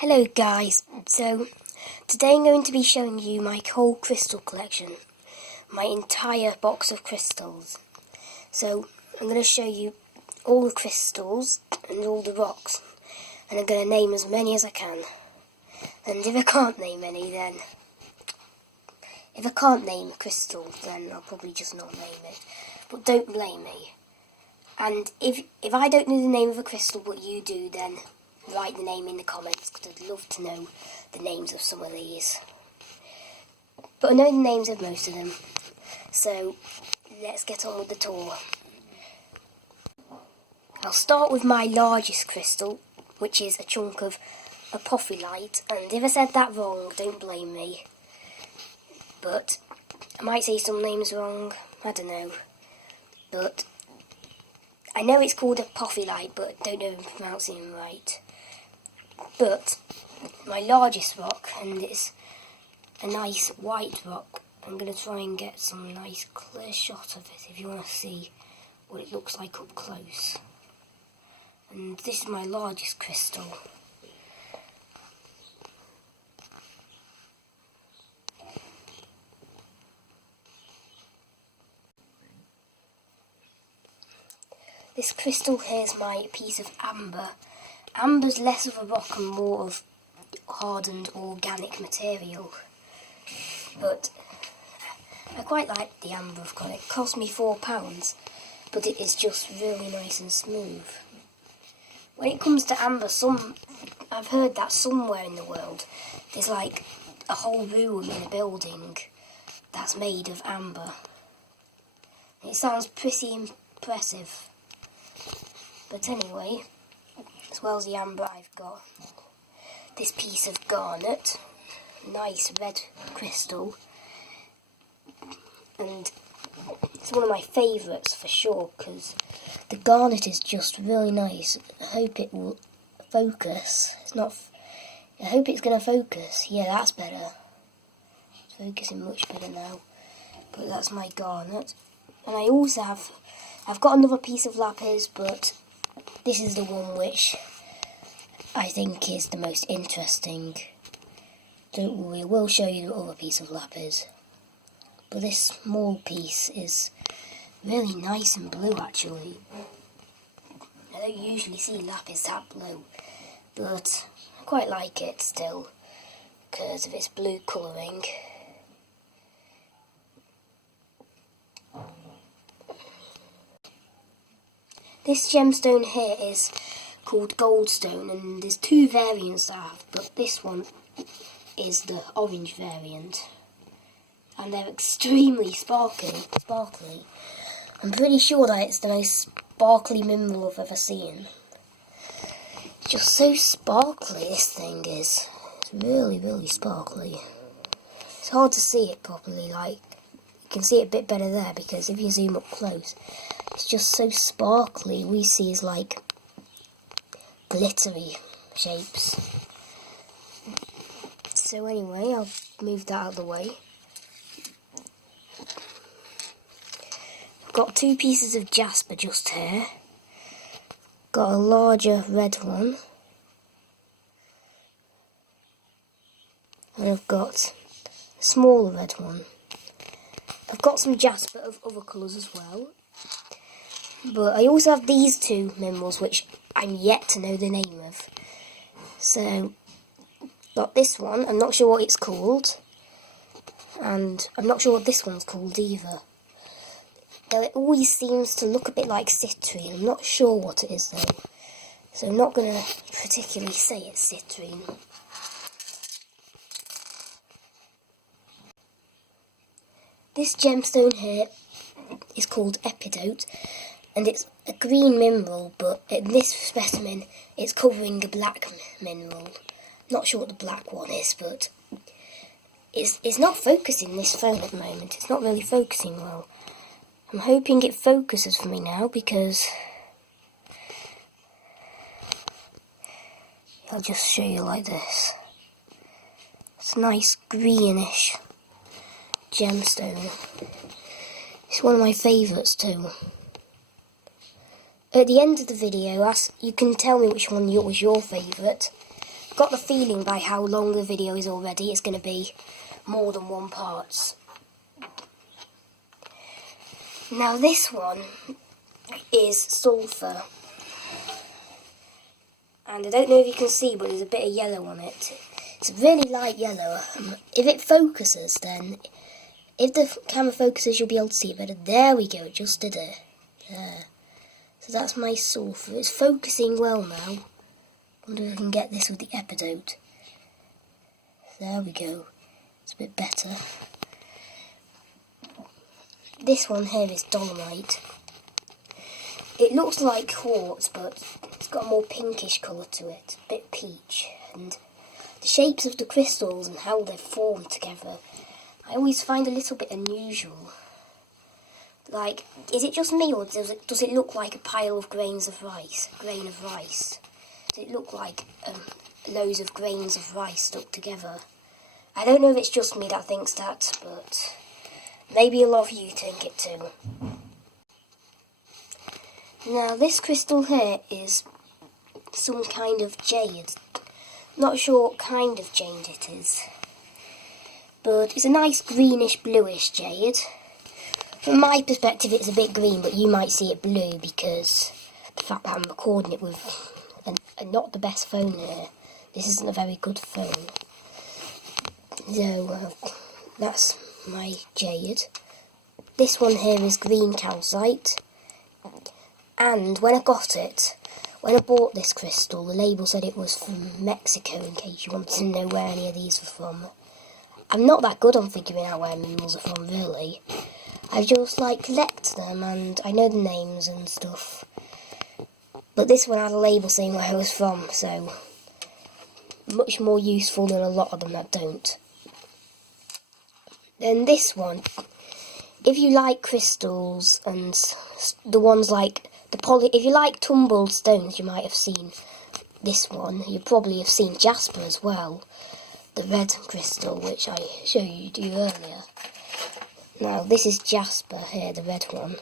Hello guys, so today I'm going to be showing you my whole crystal collection, my entire box of crystals. So I'm going to show you all the crystals and all the rocks, and I'm going to name as many as I can. And if I can't name any, then if I can't name a crystal, then I'll probably just not name it. But don't blame me. And if I don't know the name of a crystal but you do, then write the name in the comments, because I'd love to know the names of some of these. But I know the names of most of them, so let's get on with the tour. I'll start with my largest crystal, which is a chunk of apophyllite, and if I said that wrong, don't blame me. But I might say some names wrong, I don't know. But I know it's called apophyllite, but I don't know if I'm pronouncing it right. But my largest rock, and it's a nice white rock. I'm going to try and get some nice clear shot of it if you want to see what it looks like up close. And this is my largest crystal. This crystal here is my piece of amber. Amber's less of a rock and more of hardened organic material. But I quite like the amber I've got. It cost me £4, but it is just really nice and smooth. When it comes to amber, I've heard that somewhere in the world there's like a whole room in a building that's made of amber. It sounds pretty impressive. But anyway, as well as the amber, I've got this piece of garnet, nice red crystal, and it's one of my favourites for sure, because the garnet is just really nice. I hope it will focus. I hope it's going to focus. Yeah, that's better. It's focusing much better now. But that's my garnet. And I also I've got another piece of lapis, but this is the one which I think is the most interesting. Don't worry, we'll show you the other piece of lapis. But this small piece is really nice and blue actually. I don't usually see lapis that blue, but I quite like it still because of its blue colouring. This gemstone here is called goldstone, and there's two variants I have, but this one is the orange variant, and they're extremely sparkly. I'm pretty sure that it's the most sparkly mineral I've ever seen. It's just so sparkly, this thing is. It's really sparkly. It's hard to see it properly, like, you can see it a bit better there, because if you zoom up close, it's just so sparkly. We see is like glittery shapes. So anyway, I'll move that out of the way. I've got two pieces of jasper just here. Got a larger red one. And I've got a smaller red one. I've got some jasper of other colours as well. But I also have these two minerals which I'm yet to know the name of. So, got this one, I'm not sure what it's called. And I'm not sure what this one's called either. Though it always seems to look a bit like citrine. I'm not sure what it is though. So I'm not going to particularly say it's citrine. This gemstone here is called epidote, and it's a green mineral, but in this specimen it's covering a black mineral. Not sure what the black one is, but it's not focusing this phone at the moment. It's not really focusing well. I'm hoping it focuses for me now, because I'll just show you like this. It's a nice greenish gemstone. It's one of my favourites too. At the end of the video, you can tell me which one was your favourite, got the feeling by how long the video is already, it's going to be more than one part. Now this one is sulphur. And I don't know if you can see, but there's a bit of yellow on it. It's really light yellow. If it focuses, then... If the camera focuses, you'll be able to see it better. There we go, it just did it. There. So that's my sulphur. It's focusing well now. I wonder if I can get this with the epidote. There we go. It's a bit better. This one here is dolomite. It looks like quartz, but it's got a more pinkish colour to it, a bit peach. And the shapes of the crystals and how they're formed together, I always find a little bit unusual. Like, is it just me, or does it look like a pile of grains of rice? Grain of rice. Does it look like loads of grains of rice stuck together? I don't know if it's just me that thinks that, but maybe a lot of you think it too. Now this crystal here is some kind of jade. Not sure what kind of jade it is, but it's a nice greenish bluish jade. From my perspective it's a bit green, but you might see it blue because the fact that I'm recording it with not the best phone here. This isn't a very good phone. So that's my jade. This one here is green calcite. And when I got it, when I bought this crystal, the label said it was from Mexico, in case you wanted to know where any of these were from. I'm not that good on figuring out where minerals are from, really. I just, collect them, and I know the names and stuff. But this one had a label saying where it was from, so much more useful than a lot of them that don't. Then this one, if you like crystals and the ones like if you like tumbled stones, you might have seen this one. You probably have seen jasper as well, the red crystal, which I showed you earlier. Now this is jasper here, the red one.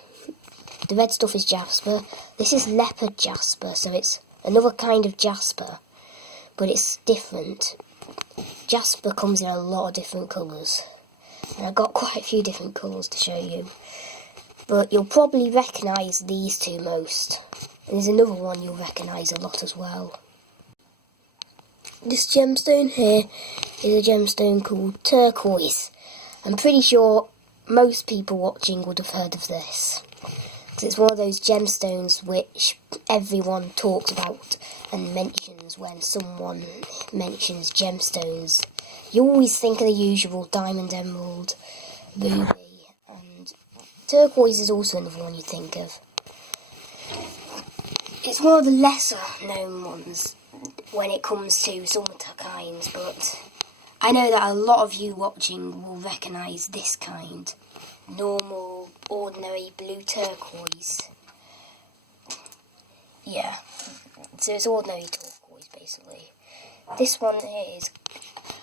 The red stuff is jasper. This is leopard jasper, so it's another kind of jasper, but it's different. Jasper comes in a lot of different colours, and I've got quite a few different colours to show you. But you'll probably recognise these two most. And there's another one you'll recognise a lot as well. This gemstone here is a gemstone called turquoise. I'm pretty sure most people watching would have heard of this. Because it's one of those gemstones which everyone talks about and mentions when someone mentions gemstones. You always think of the usual diamond, emerald, ruby. Turquoise is also another one you think of. It's one of the lesser known ones when it comes to some kinds, but I know that a lot of you watching will recognise this kind. Normal, ordinary blue turquoise. Yeah, so it's ordinary turquoise basically. This one is,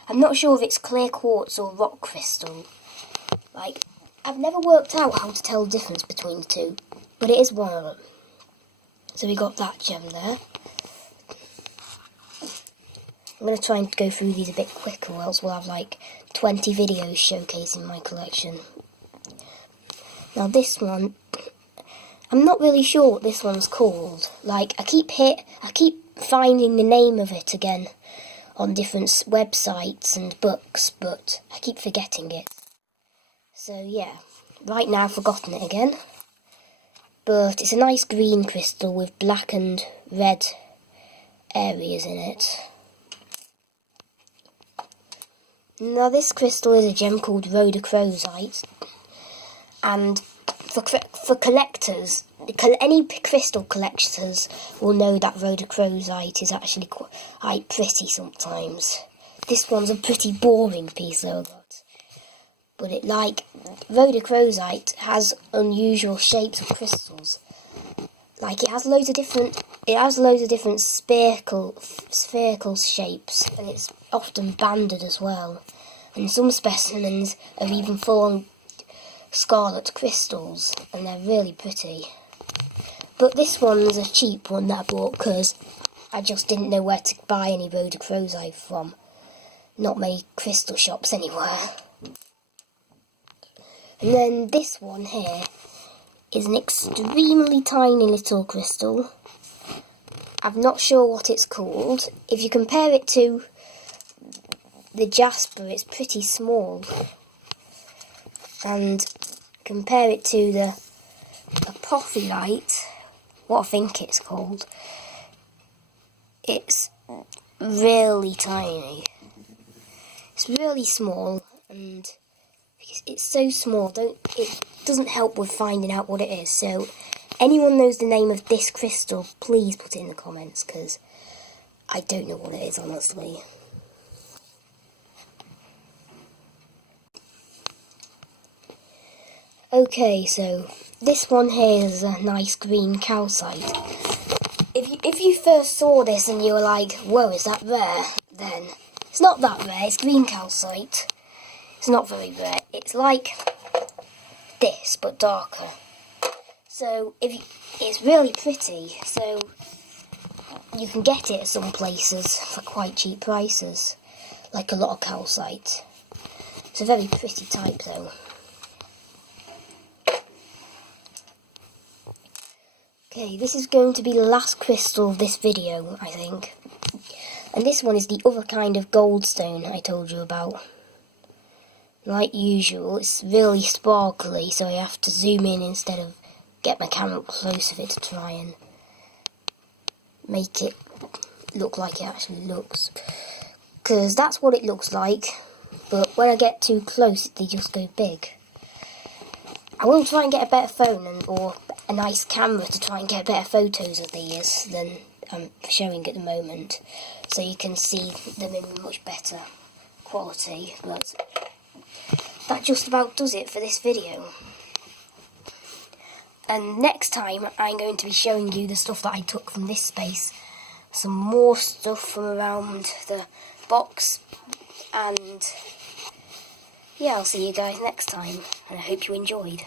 I'm not sure if it's clear quartz or rock crystal. I've never worked out how to tell the difference between the two, but it is one of them. So we got that gem there. I'm going to try and go through these a bit quicker, or else we'll have 20 videos showcasing my collection. Now this one, I'm not really sure what this one's called. I keep finding the name of it again on different websites and books, but I keep forgetting it. So yeah, right now I've forgotten it again. But it's a nice green crystal with black and red areas in it. Now this crystal is a gem called rhodochrosite. And for collectors, any crystal collectors will know that rhodochrosite is actually quite pretty sometimes. This one's a pretty boring piece though. But rhodochrosite has unusual shapes of crystals. It has loads of different spherical shapes, and it's often banded as well. And some specimens are even full on scarlet crystals, and they're really pretty. But this one's a cheap one that I bought because I just didn't know where to buy any rhodochrosite from. Not many crystal shops anywhere. And then this one here is an extremely tiny little crystal. I'm not sure what it's called. If you compare it to the jasper, it's pretty small. And compare it to the apophyllite, what I think it's called, it's really tiny. It's really small, and it's so small, it doesn't help with finding out what it is. So anyone knows the name of this crystal, please put it in the comments, because I don't know what it is, honestly. Okay, so this one here is a nice green calcite. If you first saw this and you were like, whoa, is that rare? Then it's not that rare, it's green calcite. It's not very rare. It's like this, but darker. So it's really pretty, so you can get it at some places for quite cheap prices, like a lot of calcite. It's a very pretty type though. Okay, this is going to be the last crystal of this video, I think. And this one is the other kind of goldstone I told you about. Like usual, it's really sparkly, so I have to zoom in instead of get my camera up close of it to try and make it look like it actually looks. Because that's what it looks like, but when I get too close, they just go big. I will try and get a better phone or a nice camera to try and get better photos of these than I'm showing at the moment, so you can see them in much better quality. But that just about does it for this video. And next time I'm going to be showing you the stuff that I took from this space, some more stuff from around the box, and yeah, I'll see you guys next time, and I hope you enjoyed.